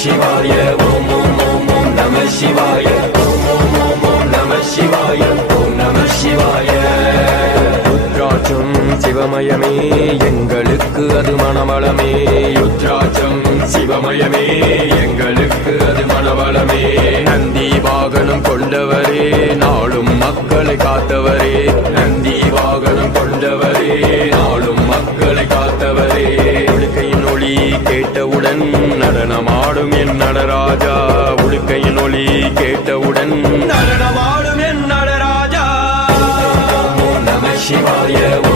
சிவாய ஓம் ஓம் ஓம் ஓம் நம சிவாய ஓம் ஓம் ஓம் ஓம் நம சிவாய ஓம் நம சிவாய. ருத்ராட்சம் சிவமயமே எங்களுக்கு அது மனவளமே. ருத்ராட்சம் சிவமயமே எங்களுக்கு அது மனவளமே. நந்தி வாகனம் கொண்டவரே நாளும் மக்களை காத்தவரே. நந்தி வாகனம் கொண்டவரே நாளும் மக்களை காத்தவரே. உடுக்கையின் ஒளி கேட்டவுடன் நடனமாடும் என் நடராஜா. உடுக்கையின் ஒளி கேட்டவுடன் நடனமாடும் என் நடராஜா. நம சிவாய.